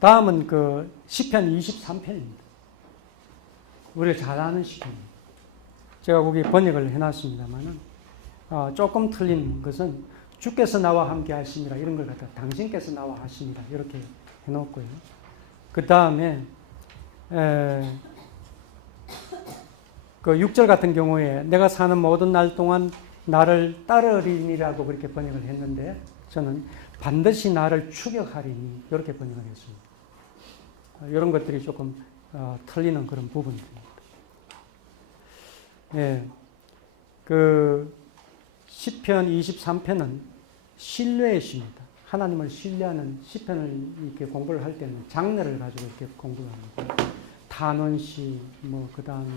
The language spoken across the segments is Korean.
다음은 그 시편 23편입니다. 우리가 잘 아는 시편입니다. 제가 거기 번역을 해놨습니다만은 조금 틀린 것은 주께서 나와 함께 하심이라 이런 걸 갖다 당신께서 나와 하심이라 이렇게 해놓고요. 그 다음에 그 6절 같은 경우에 내가 사는 모든 날 동안 나를 따르리니라고 그렇게 번역을 했는데 저는 반드시 나를 추격하리니 이렇게 번역을 했습니다. 이런 것들이 조금 틀리는 그런 부분입니다. 예, 그 시편 23편은 신뢰의 시입니다. 하나님을 신뢰하는 시편을 이렇게 공부를 할 때는 장르를 가지고 이렇게 공부를 합니다. 탄원시, 뭐 그 다음에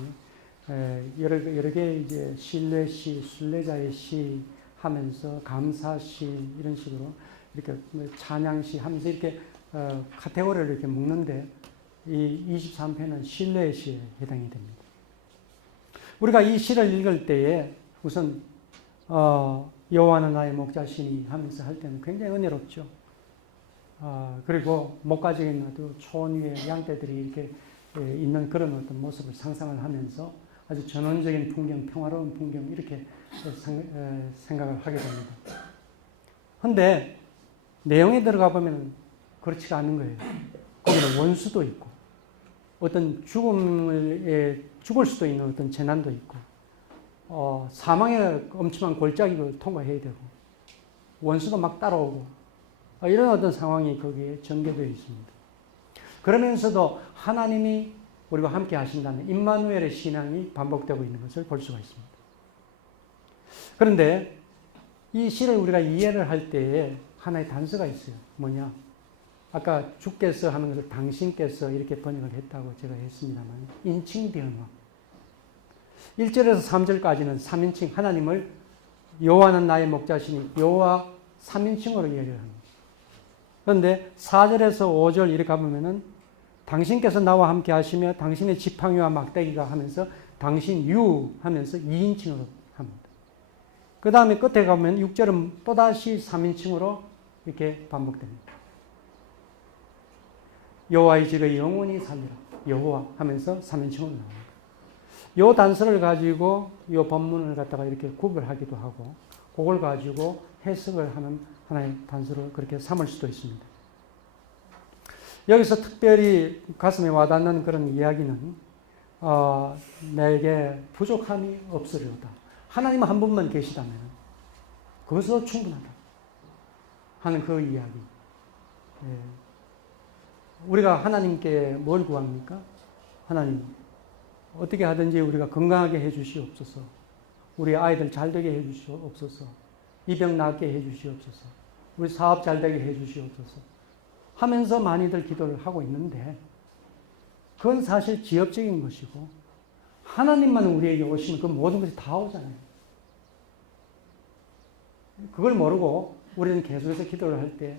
여러 개 이제 신뢰시, 순례자의 시 하면서 감사시 이런 식으로 이렇게 찬양시 하면서 이렇게 카테고리를 이렇게 묶는데 이 23편은 신뢰의 시에 해당이 됩니다. 우리가 이 시를 읽을 때에 우선 여호와는 나의 목자시니 하면서 할 때는 굉장히 은혜롭죠. 그리고 목가지에 놔도 초원 위에 양떼들이 이렇게 있는 그런 어떤 모습을 상상을 하면서 아주 전원적인 풍경, 평화로운 풍경 이렇게 생각을 하게 됩니다. 그런데 내용에 들어가 보면 그렇지가 않은 거예요. 거기는 원수도 있고 어떤 죽을 수도 있는 어떤 재난도 있고 사망의 엄청난 골짜기를 통과해야 되고 원수도 막 따라오고 이런 어떤 상황이 거기에 전개되어 있습니다. 그러면서도 하나님이 우리와 함께 하신다는 임마누엘의 신앙이 반복되고 있는 것을 볼 수가 있습니다. 그런데 이 시를 우리가 이해를 할 때에 하나의 단서가 있어요. 뭐냐? 아까 주께서 하는 것을 당신께서 이렇게 번역을 했다고 제가 했습니다만 인칭 변화. 1절에서 3절까지는 3인칭 하나님을 여호와는 나의 목자시니 여호와 3인칭으로 이야기를 합니다. 그런데 4절에서 5절 이렇게 가보면은 당신께서 나와 함께 하시며 당신의 지팡이와 막대기가 하면서 당신 유 하면서 2인칭으로 합니다. 그 다음에 끝에 가면 6절은 또다시 3인칭으로 이렇게 반복됩니다. 여호와의 집에 영원히 살리라. 여호와 하면서 3인칭으로 나옵니다. 이 단서를 가지고 이 본문을 갖다가 이렇게 구별하기도 하고 그걸 가지고 해석을 하는 하나의 단서로 그렇게 삼을 수도 있습니다. 여기서 특별히 가슴에 와닿는 그런 이야기는 내게 부족함이 없으리로다. 하나님 한 분만 계시다면 그것으로 충분하다 하는 그 이야기. 예. 우리가 하나님께 뭘 구합니까? 하나님 어떻게 하든지 우리가 건강하게 해주시옵소서. 우리 아이들 잘 되게 해주시옵소서. 이 병 낫게 해주시옵소서. 우리 사업 잘 되게 해주시옵소서. 하면서 많이들 기도를 하고 있는데 그건 사실 지엽적인 것이고 하나님만 우리에게 오시면 그 모든 것이 다 오잖아요. 그걸 모르고 우리는 계속해서 기도를 할 때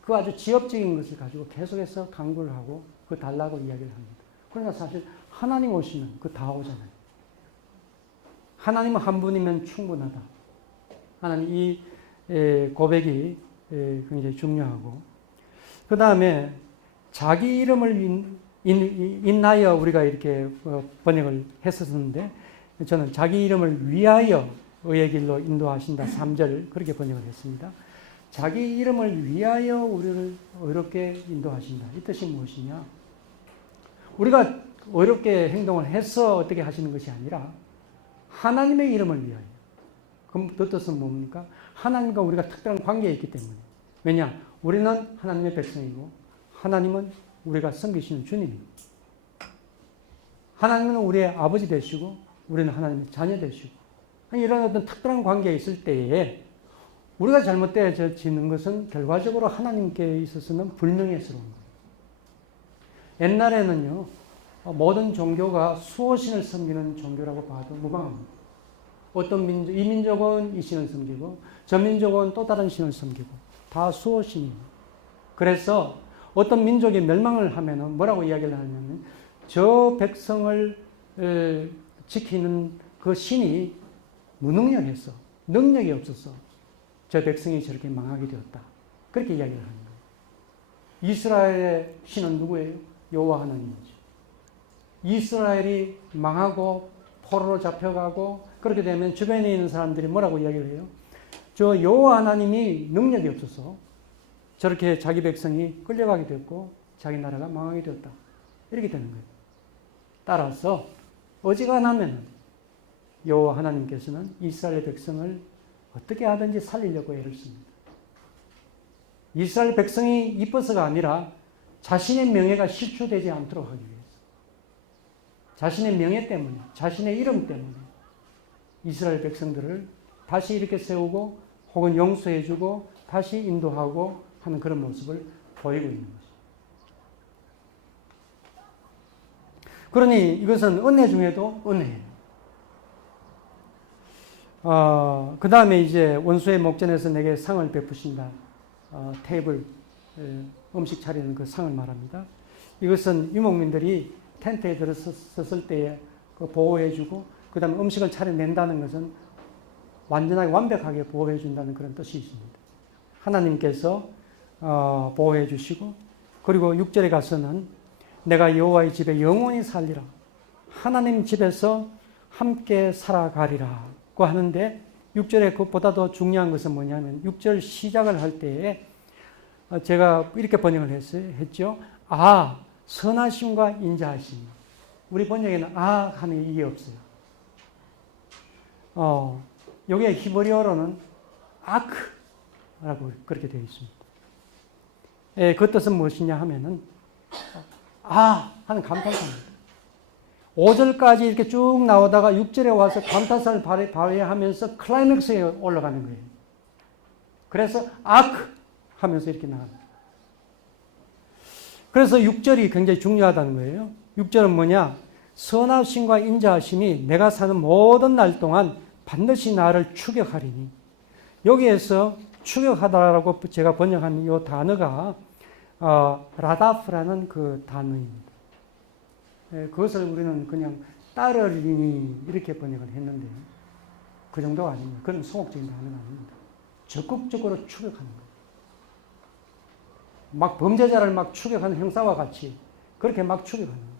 그 아주 지엽적인 것을 가지고 계속해서 강구를 하고 그 달라고 이야기를 합니다. 그러나 사실 하나님 오시면 그 다 오잖아요. 하나님은 한 분이면 충분하다. 하나님 이 고백이 굉장히 중요하고 그 다음에 자기 이름을 인하여 우리가 이렇게 번역을 했었는데 저는 자기 이름을 위하여 의의 길로 인도하신다 3절 그렇게 번역을 했습니다. 자기 이름을 위하여 우리를 의롭게 인도하신다. 이 뜻이 무엇이냐? 우리가 의롭게 행동을 해서 어떻게 하시는 것이 아니라 하나님의 이름을 위하여. 그럼 그 뜻은 뭡니까? 하나님과 우리가 특별한 관계에 있기 때문에. 왜냐? 우리는 하나님의 백성이고 하나님은 우리가 섬기시는 주님입니다. 하나님은 우리의 아버지 되시고 우리는 하나님의 자녀 되시고 이런 어떤 특별한 관계에 있을 때에 우리가 잘못되어지는 것은 결과적으로 하나님께 있어서는 불명예스러운 거예요. 옛날에는요 모든 종교가 수호신을 섬기는 종교라고 봐도 무방합니다. 어떤 민족, 이 민족은 이 신을 섬기고 저 민족은 또 다른 신을 섬기고 다 수호신입니다. 그래서 어떤 민족이 멸망을 하면은 뭐라고 이야기를 하냐면 저 백성을 지키는 그 신이 무능력해서 능력이 없어서 저 백성이 저렇게 망하게 되었다. 그렇게 이야기를 하는 거예요. 이스라엘의 신은 누구예요? 여호와 하나님이죠. 이스라엘이 망하고 포로로 잡혀가고 그렇게 되면 주변에 있는 사람들이 뭐라고 이야기를 해요? 저 여호와 하나님이 능력이 없어서 저렇게 자기 백성이 끌려가게 됐고 자기 나라가 망하게 되었다. 이렇게 되는 거예요. 따라서 어지간하면 여호와 하나님께서는 이스라엘 백성을 어떻게 하든지 살리려고 애를 씁니다. 이스라엘 백성이 이뻐서가 아니라 자신의 명예가 실추되지 않도록 하기 위해서. 자신의 명예 때문에, 자신의 이름 때문에 이스라엘 백성들을 다시 이렇게 세우고 혹은 용서해주고 다시 인도하고 하는 그런 모습을 보이고 있는 거죠. 그러니 이것은 은혜 중에도 은혜예요. 그 다음에 이제 원수의 목전에서 내게 상을 베푸신다. 테이블, 음식 차리는 그 상을 말합니다. 이것은 유목민들이 텐트에 들어섰을 때에 보호해주고, 그 다음에 음식을 차려낸다는 것은 완전하게 완벽하게 보호해준다는 그런 뜻이 있습니다. 하나님께서 보호해 주시고, 그리고 6절에 가서는 내가 여호와의 집에 영원히 살리라. 하나님 집에서 함께 살아가리라고 하는데 6절에 그것보다 더 중요한 것은 뭐냐면 6절 시작을 할 때에 제가 이렇게 번역을 했죠. 선하심과 인자하심. 우리 번역에는 하는 이게 없어요. 여기에 히브리어로는 아크라고 그렇게 되어 있습니다. 그 뜻은 무엇이냐 하면은 하는 감탄사입니다. 5절까지 이렇게 쭉 나오다가 6절에 와서 감탄사를 발휘하면서 클라이맥스에 올라가는 거예요. 그래서 하면서 이렇게 나갑니다. 그래서 6절이 굉장히 중요하다는 거예요. 6절은 뭐냐? 선하심과 인자하심이 내가 사는 모든 날 동안 반드시 나를 추격하리니. 여기에서 추격하다라고 제가 번역한 이 단어가 라다프라는 그 단어입니다. 그것을 우리는 그냥 따르리니 이렇게 번역을 했는데 그 정도가 아닙니다. 그건 소극적인 단어가 아닙니다. 적극적으로 추격하는 거예요. 막 범죄자를 막 추격하는 형사와 같이 그렇게 막 추격하는 거예요.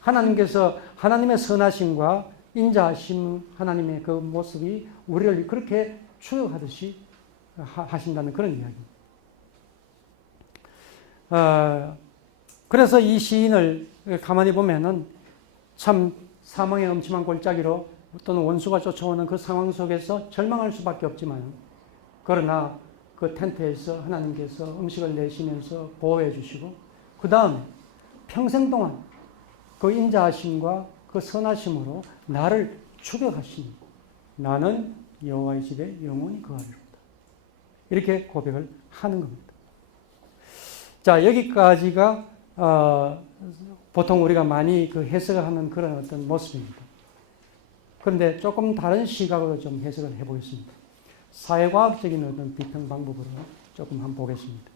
하나님께서 하나님의 선하심과 인자하심, 하나님의 그 모습이 우리를 그렇게 추격하듯이 하신다는 그런 이야기입니다. 그래서 이 시인을 가만히 보면은 참 사망의 음침한 골짜기로 또는 원수가 쫓아오는 그 상황 속에서 절망할 수밖에 없지만, 그러나 그 텐트에서 하나님께서 음식을 내시면서 보호해 주시고, 그 다음에 평생 동안 그 인자하심과 그 선하심으로 나를 추격하시니 나는 여호와의 집에 영원히 거하리로다. 이렇게 고백을 하는 겁니다. 자, 여기까지가 보통 우리가 많이 그 해석을 하는 그런 어떤 모습입니다. 그런데 조금 다른 시각으로 좀 해석을 해보겠습니다. 사회과학적인 어떤 비평 방법으로 조금 한번 보겠습니다.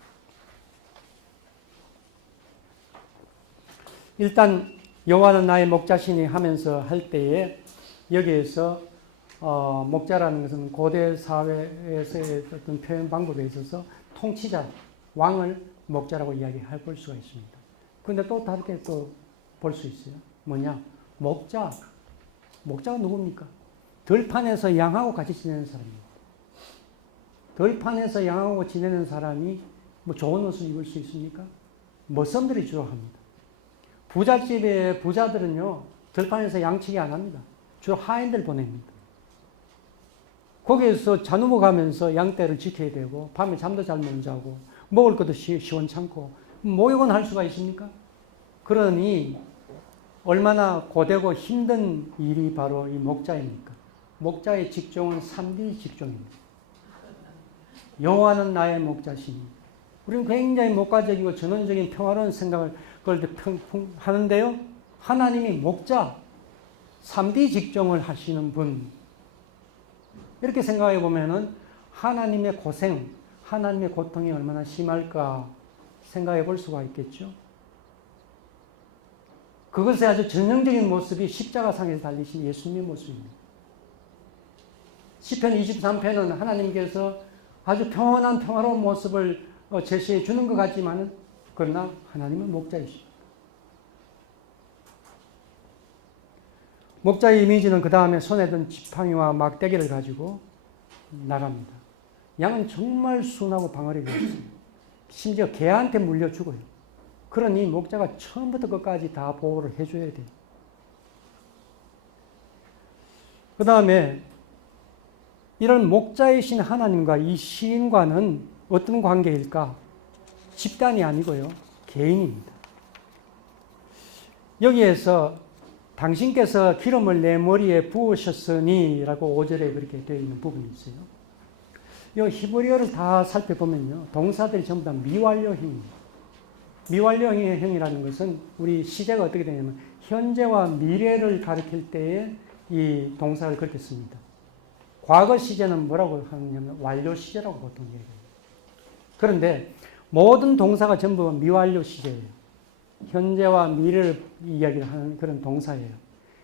일단 여호와는 나의 목자시니 하면서 할 때에 여기에서 목자라는 것은 고대 사회에서의 어떤 표현 방법에 있어서 통치자, 왕을 목자라고 이야기할 볼 수가 있습니다. 그런데 또 다르게 또 볼 수 있어요. 뭐냐? 목자가 누굽니까? 들판에서 양하고 같이 지내는 사람입니다. 들판에서 양하고 지내는 사람이 뭐 좋은 옷을 입을 수 있습니까? 머슴들이 주로 합니다. 부잣집의 부자들은요, 들판에서 양치기 안 합니다. 주로 하인들 보냅니다. 거기에서 자누모 가면서 양떼를 지켜야 되고, 밤에 잠도 잘 못 자고, 먹을 것도 시원찮고, 목욕은 할 수가 있습니까? 그러니, 얼마나 고되고 힘든 일이 바로 이 목자입니까? 목자의 직종은 3D 직종입니다. 여호와는 나의 목자시니. 우리는 굉장히 목가적이고 전원적인 평화로운 생각을 그럴 때 하는데요. 하나님이 목자, 3D 직종을 하시는 분. 이렇게 생각해 보면은 하나님의 고생, 하나님의 고통이 얼마나 심할까 생각해 볼 수가 있겠죠. 그것의 아주 전형적인 모습이 십자가상에서 달리신 예수님의 모습입니다. 시편 23편은 하나님께서 아주 평온한 평화로운 모습을 제시해 주는 것 같지만 그러나 하나님은 목자이십니다. 목자의 이미지는 그 다음에 손에 든 지팡이와 막대기를 가지고 나갑니다. 양은 정말 순하고 방어력이 없어요. 심지어 개한테 물려 죽어요. 그러니 목자가 처음부터 끝까지 다 보호를 해줘야 돼요. 그 다음에 이런 목자이신 하나님과 이 시인과는 어떤 관계일까? 집단이 아니고요. 개인입니다. 여기에서 당신께서 기름을 내 머리에 부으셨으니 라고 5절에 그렇게 되어 있는 부분이 있어요. 이 히브리어를 다 살펴보면요. 동사들이 전부 다 미완료형입니다. 미완료형이라는 것은 우리 시제가 어떻게 되냐면 현재와 미래를 가리킬 때에 이 동사를 그렇게 씁니다. 과거 시제는 뭐라고 하냐면 완료 시제라고 보통 얘기해요. 그런데 모든 동사가 전부 미완료 시제예요. 현재와 미래를 이야기하는 그런 동사예요.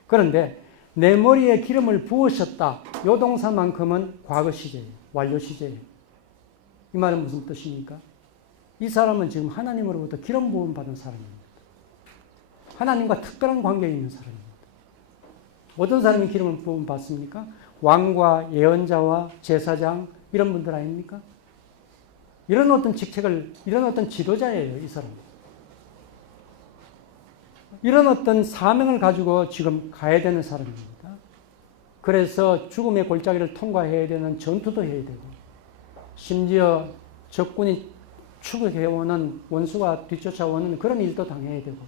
그런데 내 머리에 기름을 부으셨다. 이 동사만큼은 과거 시제예요. 완료 시제예요. 이 말은 무슨 뜻입니까? 이 사람은 지금 하나님으로부터 기름 부음 받은 사람입니다. 하나님과 특별한 관계에 있는 사람입니다. 어떤 사람이 기름을 부음 받습니까? 왕과 예언자와 제사장 이런 분들 아닙니까? 이런 어떤 직책을, 이런 어떤 지도자예요, 이 사람. 이런 어떤 사명을 가지고 지금 가야 되는 사람입니다. 그래서 죽음의 골짜기를 통과해야 되는 전투도 해야 되고, 심지어 적군이 추격해오는 원수가 뒤쫓아오는 그런 일도 당해야 되고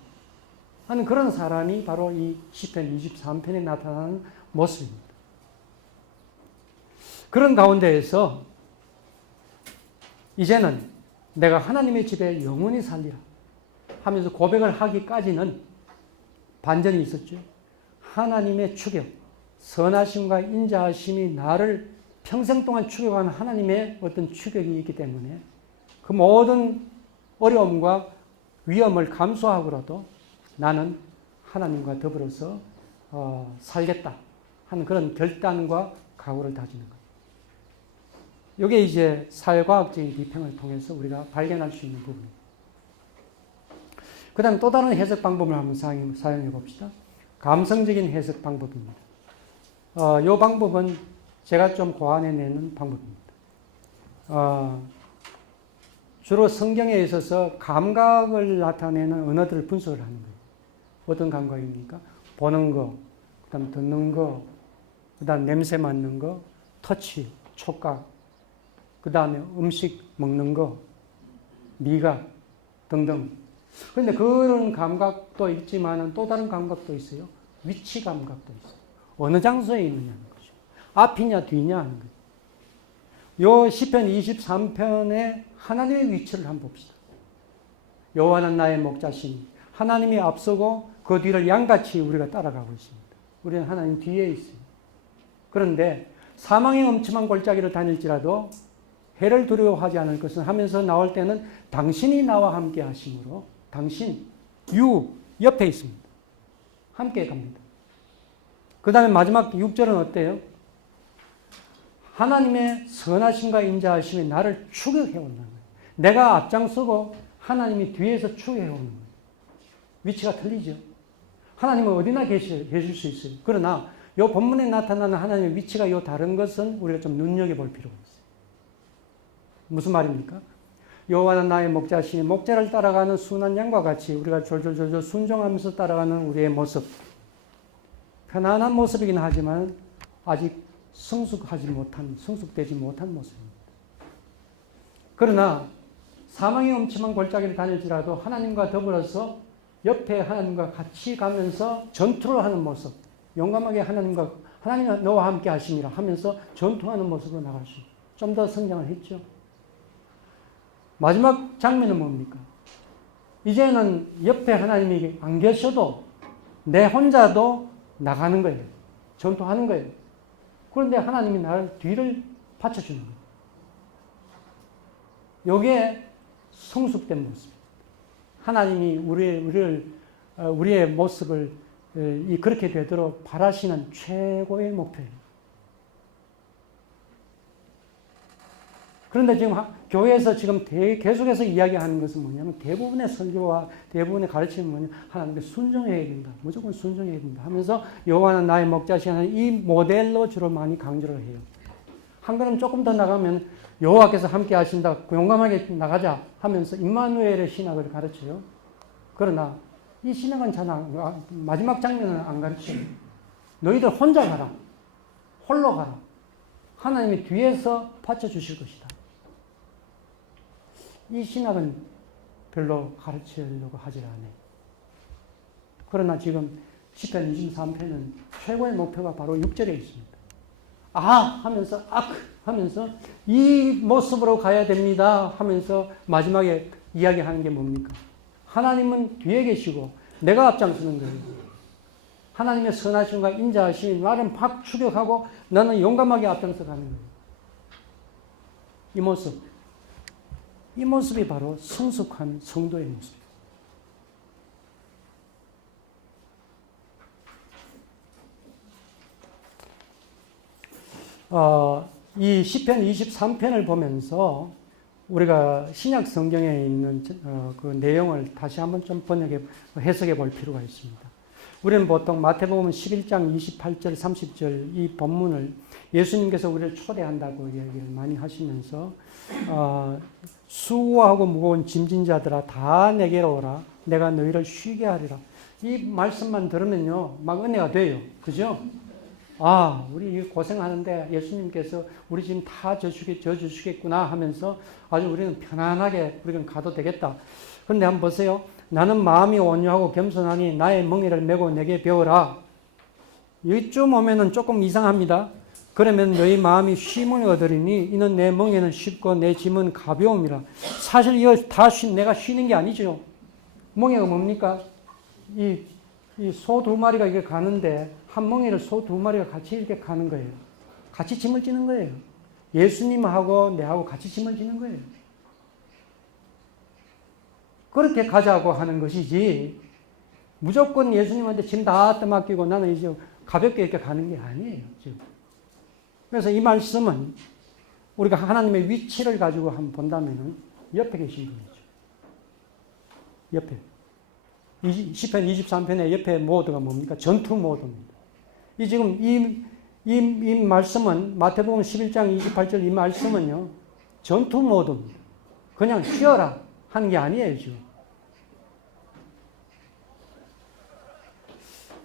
하는 그런 사람이 바로 이 시편 23편에 나타나는 모습입니다. 그런 가운데에서 이제는 내가 하나님의 집에 영원히 살리라 하면서 고백을 하기까지는 반전이 있었죠. 하나님의 추격, 선하심과 인자하심이 나를 평생 동안 추격하는 하나님의 어떤 추격이 있기 때문에 그 모든 어려움과 위험을 감수하고라도 나는 하나님과 더불어서 살겠다 하는 그런 결단과 각오를 다지는 거예요. 이게 이제 사회과학적인 비평을 통해서 우리가 발견할 수 있는 부분입니다. 그 다음에 또 다른 해석 방법을 한번 사용해 봅시다. 감성적인 해석 방법입니다. 이 방법은 제가 좀 고안해내는 방법입니다. 주로 성경에 있어서 감각을 나타내는 언어들을 분석을 하는 거예요. 어떤 감각입니까? 보는 거, 그 다음 듣는 거, 그 다음 냄새 맡는 거, 터치, 촉각, 그 다음에 음식 먹는 거, 미각 등등. 그런데 그런 감각도 있지만 또 다른 감각도 있어요. 위치 감각도 있어요. 어느 장소에 있느냐는 거죠. 앞이냐 뒤냐 하는 거죠. 요 시편 23편의 하나님의 위치를 한번 봅시다. 여호와는 나의 목자시니 하나님이 앞서고 그 뒤를 양같이 우리가 따라가고 있습니다. 우리는 하나님 뒤에 있어요. 그런데 사망의 엄침한 골짜기를 다닐지라도 해를 두려워하지 않을 것은 하면서 나올 때는 당신이 나와 함께 하심으로 당신, 옆에 있습니다. 함께 갑니다. 그 다음에 마지막 6절은 어때요? 하나님의 선하심과 인자하심이 나를 추격해온다는 거예요. 내가 앞장서고 하나님이 뒤에서 추격해오는 거예요. 위치가 틀리죠. 하나님은 어디나 계실 수 있어요. 그러나 이 본문에 나타나는 하나님의 위치가 다른 것은 우리가 좀 눈여겨볼 필요가 있어요. 무슨 말입니까? 여호와는 나의 목자시니 목자를 따라가는 순한 양과 같이 우리가 졸졸졸졸 순종하면서 따라가는 우리의 모습. 편안한 모습이긴 하지만 아직 성숙되지 못한 모습입니다. 그러나 사망의 엄침한 골짜기를 다닐지라도 하나님과 더불어서 옆에 하나님과 같이 가면서 전투를 하는 모습, 용감하게 하나님 너와 함께 하심이라 하면서 전투하는 모습으로 나갈 수 있고 좀 더 성장을 했죠. 마지막 장면은 뭡니까? 이제는 옆에 하나님이 안 계셔도 내 혼자도 나가는 거예요. 전투하는 거예요. 그런데 하나님이 나를 뒤를 받쳐주는 거예요. 이게 성숙된 모습입니다. 하나님이 우리의 모습을 그렇게 되도록 바라시는 최고의 목표예요. 그런데 지금 교회에서 지금 계속해서 이야기하는 것은 뭐냐면 대부분의 설교와 대부분의 가르침은 뭐냐 하나님께 순종해야 된다. 무조건 순종해야 된다 하면서 여호와는 나의 목자시 하는 이 모델로 주로 많이 강조를 해요. 한 걸음 조금 더 나가면 여호와께서 함께 하신다. 용감하게 나가자 하면서 임마누엘의 신학을 가르쳐요. 그러나 이 신학은 마지막 장면은 안 가르쳐요. 너희들 혼자 가라. 홀로 가라. 하나님이 뒤에서 받쳐주실 것이다. 이 신학은 별로 가르치려고 하지 않아요. 그러나 지금 시편 23편은 최고의 목표가 바로 6절에 있습니다. 아 하면서 하면서 이 모습으로 가야 됩니다 하면서 마지막에 이야기하는 게 뭡니까? 하나님은 뒤에 계시고 내가 앞장서는 거예요. 하나님의 선하심과 인자하심이 나를 막 추격하고 나는 용감하게 앞장서 가는 거예요. 이 모습이 바로 성숙한 성도의 모습이에요. 이 시편 23편을 보면서 우리가 신약 성경에 있는 그 내용을 다시 한번 좀 해석해 볼 필요가 있습니다. 우리는 보통 마태복음 11장 28절, 30절 이 본문을 예수님께서 우리를 초대한다고 이야기를 많이 하시면서 수고하고 무거운 짐진 자들아 다 내게로 오라 내가 너희를 쉬게 하리라. 이 말씀만 들으면요 막 은혜가 돼요. 그죠? 우리 고생하는데 예수님께서 우리 짐 다 져주시겠구나 하면서 아주 우리는 편안하게 우리는 가도 되겠다. 그런데 한번 보세요. 나는 마음이 온유하고 겸손하니 나의 멍에를 메고 내게 배워라. 이쯤 오면은 조금 이상합니다. 그러면 너희 마음이 쉼을 얻으리니 이는 내 멍에는 쉽고 내 짐은 가벼움이라. 사실 이거 다 내가 쉬는 게 아니죠. 멍에가 뭡니까? 이 소 두 마리가 이렇게 가는데 한 멍에를 소 두 마리가 같이 이렇게 가는 거예요. 같이 짐을 지는 거예요. 예수님하고 내하고 같이 짐을 지는 거예요. 그렇게 가자고 하는 것이지 무조건 예수님한테 짐 다 떠맡기고 나는 이제 가볍게 이렇게 가는 게 아니에요. 지금. 그래서 이 말씀은 우리가 하나님의 위치를 가지고 한번 본다면 옆에 계신 분이죠. 옆에. 시편 23편의 옆에 모드가 뭡니까? 전투 모드입니다. 지금 이 말씀은 마태복음 11장 28절 이 말씀은요. 전투 모드입니다. 그냥 쉬어라 하는 게 아니에요, 지금.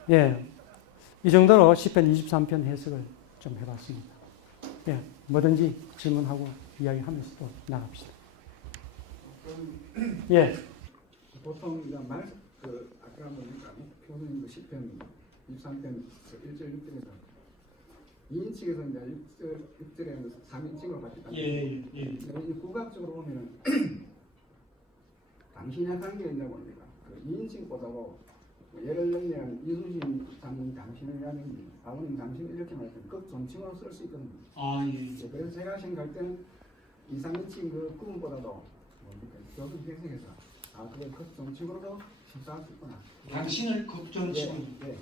예. 이 정도로 시편 23편 해석을 좀 해봤습니다. 예. 뭐든지 질문하고 이야기하면서 또 나갑시다. 예. 보통 아까 보니까 교수님 시편 23편 1절 6절에서 2인칭에서 이제 6절에는 3인칭으로 바뀌었다. 예. 국악적으로 보면은 당신의 관계에 있냐고 합니다. 2인칭보다도 예를 들면 이수진 장군 당신이라든지 아버님 당신 이렇게 말하면 극존칭으로 쓸 수 있거든요. 그래서 제가 생각할 때는 2, 3인칭 그 구분보다도 교수 생생해서 그걸 극존칭으로도 심사할 수 있구나. 당신을 극존칭. 네.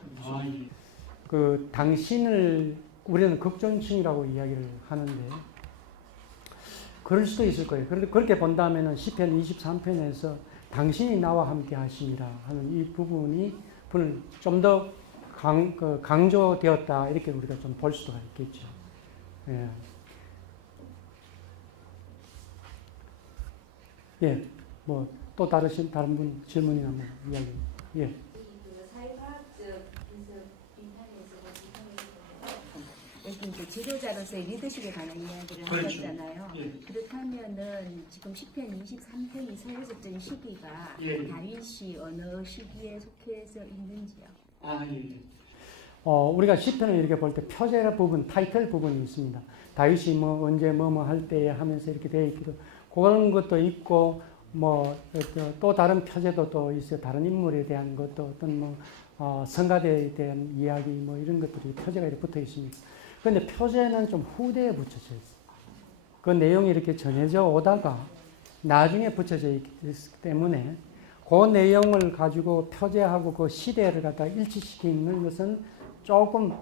그 당신을 우리는 극존칭이라고 이야기를 하는데 그럴 수도 있을 거예요. 그런데 그렇게 본다면은 시편 23편에서 당신이 나와 함께 하심이라 하는 이 부분을 좀 더 강조되었다 이렇게 우리가 좀 볼 수가 있겠죠. 예. 예. 뭐 또 다른 분 질문이나 뭐 이야기. 예. 여기 지도자로서의 리더십에 관한 이야기를 하셨잖아요. 그렇다면은 지금 시편 23편이 사회적인 시기가 다윗이 어느 시기에 속해서 있는지요? 우리가 시편을 이렇게 볼 때 표제 부분, 타이틀 부분이 있습니다. 다윗이 뭐 언제 뭐 할 때에 하면서 이렇게 되어 있기도 그런 것도 있고 또 다른 표제도 또 있어요. 다른 인물에 대한 것도 어떤 성가대에 대한 이야기 이런 것들이 표제가 이렇게 붙어 있습니다. 그런데 표제는 좀 후대에 붙여져 있어요. 그 내용이 이렇게 전해져 오다가 나중에 붙여져 있기 때문에 그 내용을 가지고 표제하고 그 시대를 갖다 일치시키는 것은 조금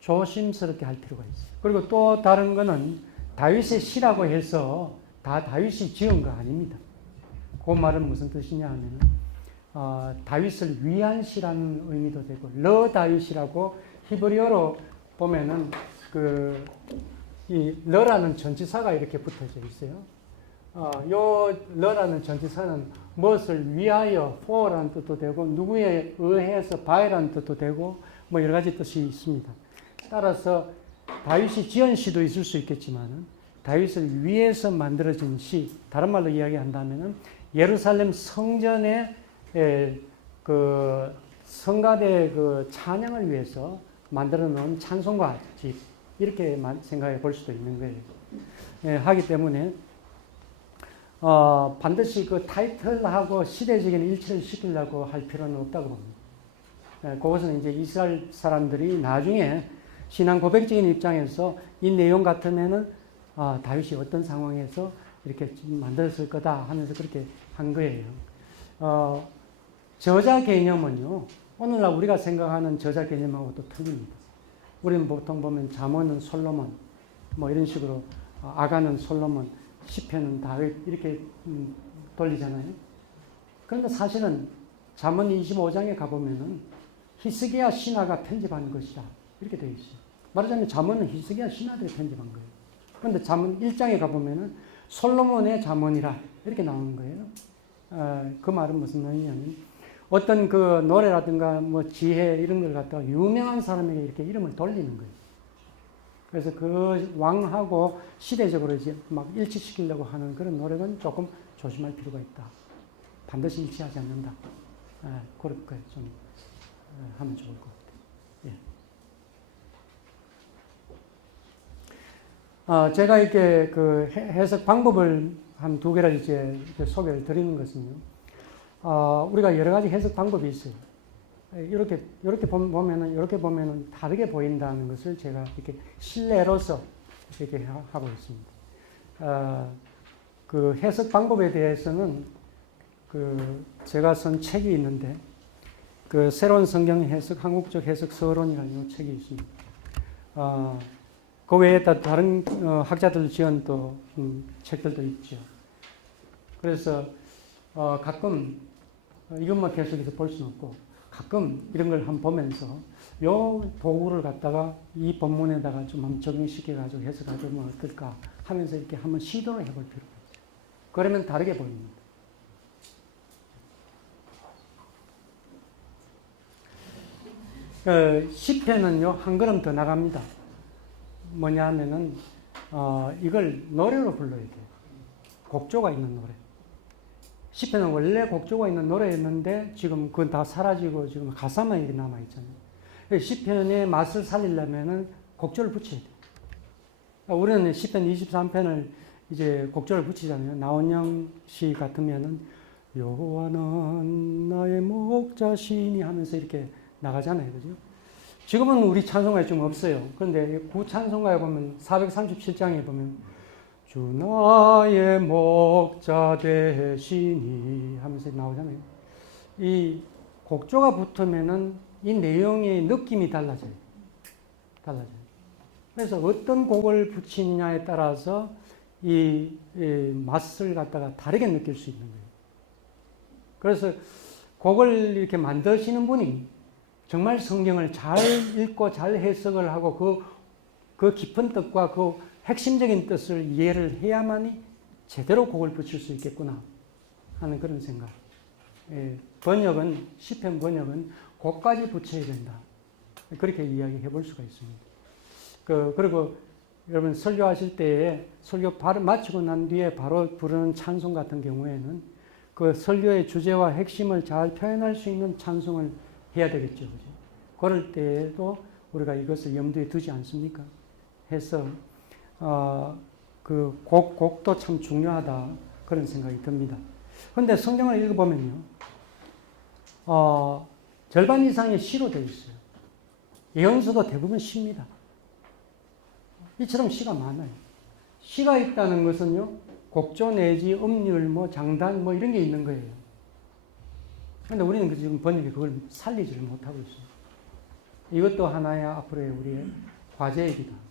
조심스럽게 할 필요가 있어요. 그리고 또 다른 거는 다윗의 시라고 해서 다 다윗이 지은 거 아닙니다. 그 말은 무슨 뜻이냐 하면 다윗을 위한 시라는 의미도 되고 러 다윗이라고 히브리어로 보면은 이 러라는 전치사가 이렇게 붙어져 있어요. 요 러라는 전치사는 무엇을 위하여 for라는 뜻도 되고 누구에 의해서 by라는 뜻도 되고 뭐 여러 가지 뜻이 있습니다. 따라서 다윗이 지은 시도 있을 수 있겠지만은 다윗을 위해서 만들어진 시, 다른 말로 이야기한다면은 예루살렘 성전의 그 성가대 그 찬양을 위해서 만들어 놓은 찬송가 집 이렇게 생각해 볼 수도 있는 거예요. 하기 때문에 반드시 그 타이틀하고 시대적인 일치를 시키려고 할 필요는 없다고 봅니다. 그것은 이제 이스라엘 사람들이 나중에 신앙 고백적인 입장에서 이 내용 같으면은 다윗이 어떤 상황에서 이렇게 만들었을 거다 하면서 그렇게 한 거예요. 저자 개념은요, 오늘날 우리가 생각하는 저자 개념하고 또 틀립니다. 우리는 보통 보면 잠언은 솔로몬, 뭐 이런 식으로 아가는 솔로몬, 시편은 다윗 이렇게 돌리잖아요. 그런데 사실은 잠언 25장에 가보면은 히스기야 신하가 편집한 것이다 이렇게 되어 있어요. 말하자면 잠언은 히스기야 신하들이 편집한 거예요. 그런데 잠언 1장에 가보면은 솔로몬의 잠언이라 이렇게 나오는 거예요. 그 말은 무슨 말이냐면 어떤 그 노래라든가 뭐 지혜 이런 걸 갖다가 유명한 사람에게 이렇게 이름을 돌리는 거예요. 그래서 그 왕하고 시대적으로 이제 막 일치시키려고 하는 그런 노력은 조금 조심할 필요가 있다. 반드시 일치하지 않는다. 그렇게 좀 하면 좋을 것 같아요. 제가 이렇게 그 해석 방법을 한 두 개를 이제 소개를 드리는 것은요. 우리가 여러 가지 해석 방법이 있어요. 이렇게 보면은 다르게 보인다는 것을 제가 이렇게 실례로서 이렇게 하고 있습니다. 그 해석 방법에 대해서는 제가 쓴 책이 있는데, 그 새로운 성경 해석, 한국적 해석 서론이라는 책이 있습니다. 그 외에 다른 학자들 지은 또 책들도 있죠. 그래서 가끔 이것만 계속해서 볼 수는 없고 가끔 이런 걸 한번 보면서 요 도구를 갖다가 이 본문에다가 좀 한번 적용시켜가지고 해석하면 어떨까 하면서 이렇게 한번 시도를 해볼 필요가 있어요. 그러면 다르게 보입니다. 시편은요 한 걸음 더 나갑니다. 뭐냐 하면은 이걸 노래로 불러야 돼요. 곡조가 있는 노래. 시편은 원래 곡조가 있는 노래였는데 지금 그건 다 사라지고 지금 가사만 이렇게 남아 있잖아요. 시편의 맛을 살리려면은 곡조를 붙여야 돼요. 우리는 시편 23편을 이제 곡조를 붙이잖아요. 나원영 시 같으면은 여호와는 나의 목자시니 하면서 이렇게 나가잖아요. 그죠? 지금은 우리 찬송가에 좀 없어요. 그런데 구 찬송가에 보면 437장에 보면 주 나의 목자 되시니 하면서 나오잖아요. 이 곡조가 붙으면은 이 내용의 느낌이 달라져요. 그래서 어떤 곡을 붙이느냐에 따라서 이 맛을 갖다가 다르게 느낄 수 있는 거예요. 그래서 곡을 이렇게 만드시는 분이 정말 성경을 잘 읽고 잘 해석을 하고 그 깊은 뜻과 그 핵심적인 뜻을 이해를 해야만이 제대로 곡을 붙일 수 있겠구나 하는 그런 생각. 시편 번역은 곡까지 붙여야 된다. 그렇게 이야기해 볼 수가 있습니다. 그리고 여러분 설교하실 때에 설교 마치고 난 뒤에 바로 부르는 찬송 같은 경우에는 그 설교의 주제와 핵심을 잘 표현할 수 있는 찬송을 해야 되겠죠. 그죠? 그럴 때에도 우리가 이것을 염두에 두지 않습니까? 해서 그 곡도 참 중요하다 그런 생각이 듭니다. 그런데 성경을 읽어보면요, 절반 이상의 시로 되어 있어요. 예언서도 대부분 시입니다. 이처럼 시가 많아요. 시가 있다는 것은요, 곡조 내지 음률, 뭐 장단, 뭐 이런 게 있는 거예요. 그런데 우리는 지금 번역이 그걸 살리지를 못하고 있어요. 이것도 하나의 앞으로의 우리의 과제이기도 합니다.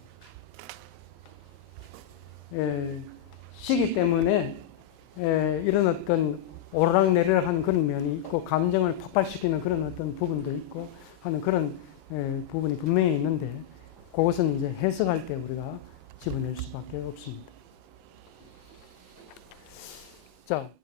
시기 때문에 이런 어떤 오르락내리락 하는 그런 면이 있고 감정을 폭발시키는 그런 어떤 부분도 있고 하는 그런 부분이 분명히 있는데 그것은 이제 해석할 때 우리가 집어낼 수밖에 없습니다. 자.